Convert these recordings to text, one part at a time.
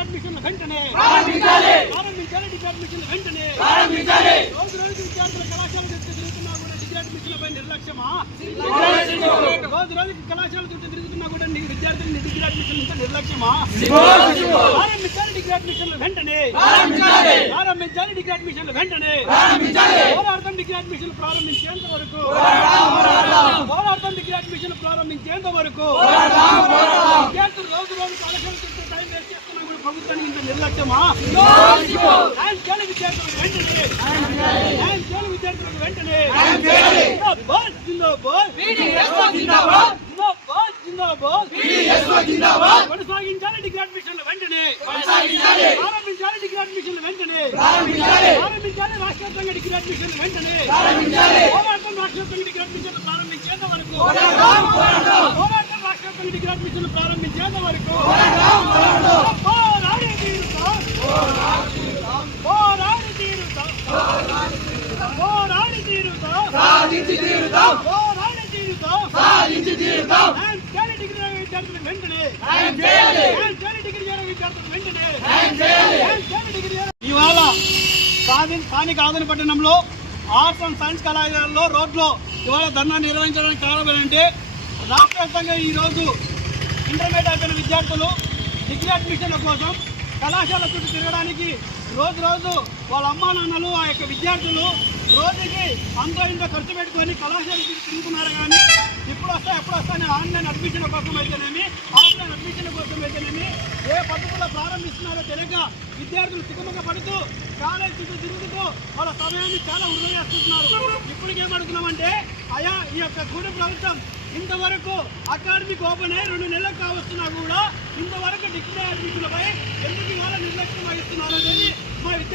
Degree అడ్మిషన్లు వెంటనే. ప్రారంభించాలి. ప్రారంభించాలి డిగ్రీ అడ్మిషన్లు వెంటనే. ప్రారంభించాలి. రోజు రోజుకి విద్యార్థులు కళాశాల చుట్టూ తిరుగుతున్నా కూడా డిగ్రీ అడ్మిషన్లపై నిర్లక్ష్యమా? రోజు రోజుకి కళాశాల చుట్టూ తిరుగుతున్నా కూడా విద్యార్థులు డిగ్రీ అడ్మిషన్ ఇంకా నిర్లక్ష్యమా? ప్రారంభించాలి డిగ్రీ అడ్మిషన్లు వెంటనే. ప్రారంభించాలి. డిగ్రీ అడ్మిషన్లు వెంటనే. పోరాడతాం డిగ్రీ అడ్మిషన్లు ప్రారంభించేంత వరకు. పోరాడతాం డిగ్రీ అడ్మిషన్లు ప్రారంభించేంత వరకు. విద్యార్థులు రోజు రోజు కళాశాల చుట్టూ ప్రభుత్వానికి ఇంత నిర్లక్ష్యమా? న్యాయం చేయాలి విద్యార్థులకు వెంటనే. న్యాయం చేయాలి విద్యార్థులకు వెంటనే. జిందాబాద్ జిందాబాద్. జిందాబాద్. జిందాబాద్ జిందాబాద్. కొనసాగించాలి డిగ్రీ అడ్మిషన్లు వెంటనే ప్రారంభించాలి డిగ్రీ అడ్మిషన్లు వెంటనే. ప్రారంభించాలి. రాష్ట్ర వ్యాప్తంగా డిగ్రీ అడ్మిషన్లు వెంటనే. ప్రారంభించాలి. పోరాటం రాష్ట్ర వ్యాప్తంగా డిగ్రీ అడ్మిషన్లు ప్రారంభించేంత వరకు. పోరాటం రాష్ట్ర వ్యాప్తంగా డిగ్రీ అడ్మిషన్లు ప్రారంభించేంత వరకు. సాధించి తీరుతాం పోరాడి తీరుతాం సాధించి తీరుతాం చేయాలి డిగ్రీ విద్యార్థులు వెంటనే చేయాలి చేయాలి డిగ్రీ విద్యార్థులు వెంటనే న్యాయం చేయాలి చేయాలి డిగ్రీ ఇవాళ కాది స్థానిక ఆదరణపట్టణంలో ఆర్ట్స్ అండ్ సైన్స్ కళాశాలలో రోడ్లో ఇవాళ ధర్నా నిర్వహించడానికి కారణం ఏంటంటే రాష్ట్ర వ్యాప్తంగా ఈరోజు ఇంటర్మీడియట్ అయిపోయిన విద్యార్థులు డిగ్రీ అడ్మిషన్ల కోసం కళాశాల చుట్టూ తిరగడానికి రోజు రోజు వాళ్ళ అమ్మా నాన్నలు ఆ యొక్క విద్యార్థులు రోజుకి అంతో ఇంత ఖర్చు పెట్టుకొని కళాశాల చుట్టూ తిరుగుతున్నారు కానీ ఇప్పుడు వస్తా ఎప్పుడు వస్తాయని ఆన్లైన్ అడ్మిషన్ కోసం అయితేనేమి ఆఫ్లైన్ అడ్మిషన్ కోసం అయితేనేమి ఏ పద్ధతిలో ప్రారంభిస్తున్నారో తెలియక విద్యార్థులు తికమక పడుతూ కాలేజ్ చుట్టూ తిరుగుతూ వాళ్ళ సమయాన్ని చాలా వృధా చేస్తున్నారు. ఇప్పటికేమడుగుతున్నామంటే అయా ఈ యొక్క కూడి ప్రభుత్వం ఇంతవరకు అకాడమిక్ ఓపెన్ అయ్యి రెండు నెలలకు కావచ్చు కూడా ఇంతవరకు డిగ్రీ అడ్మిషన్లపై ఎందుకు ఇవాళ నిర్లక్ష్యం వహిస్తున్నారు అనేది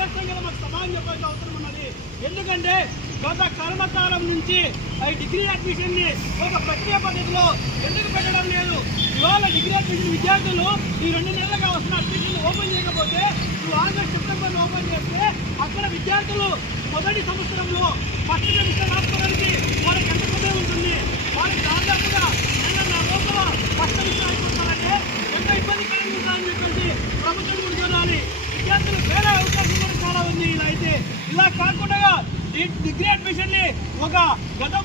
మా మాకు సమాజం చెప్పాల్సిన అవసరం ఉన్నది. ఎందుకంటే గత కర్మకాలం నుంచి ఈ డిగ్రీ అడ్మిషన్ని ఒక ప్రక్రియ పద్ధతిలో ఎందుకు పెట్టడం లేదు? ఇవాళ డిగ్రీ అడ్మిషన్ విద్యార్థులు ఈ రెండు నెలలుగా వస్తున్న అడ్మిషన్లు ఓపెన్ చేయకపోతే నువ్వు ఆగస్ట్ సెప్టెంబర్ ఓపెన్ చేస్తే అక్కడ విద్యార్థులు మొదటి సంవత్సరంలో ఫస్ట్ సెమిస్టర్ రాసుకోవడానికి వాళ్ళకి ఎంత సమయం ఉంటుంది? వాళ్ళకి దాదాపుగా నెల లోపల ఫస్ట్ సెమిస్టర్ అయిపోతారంటే ఎంత ఇబ్బందికరంగా ఉంటుందని చెప్పేసి ప్రభుత్వం కూడా చూడాలి. విద్యార్థులు వేరే అవకాశం డిగ్రీ అడ్మిషన్ని ఒక గతంలో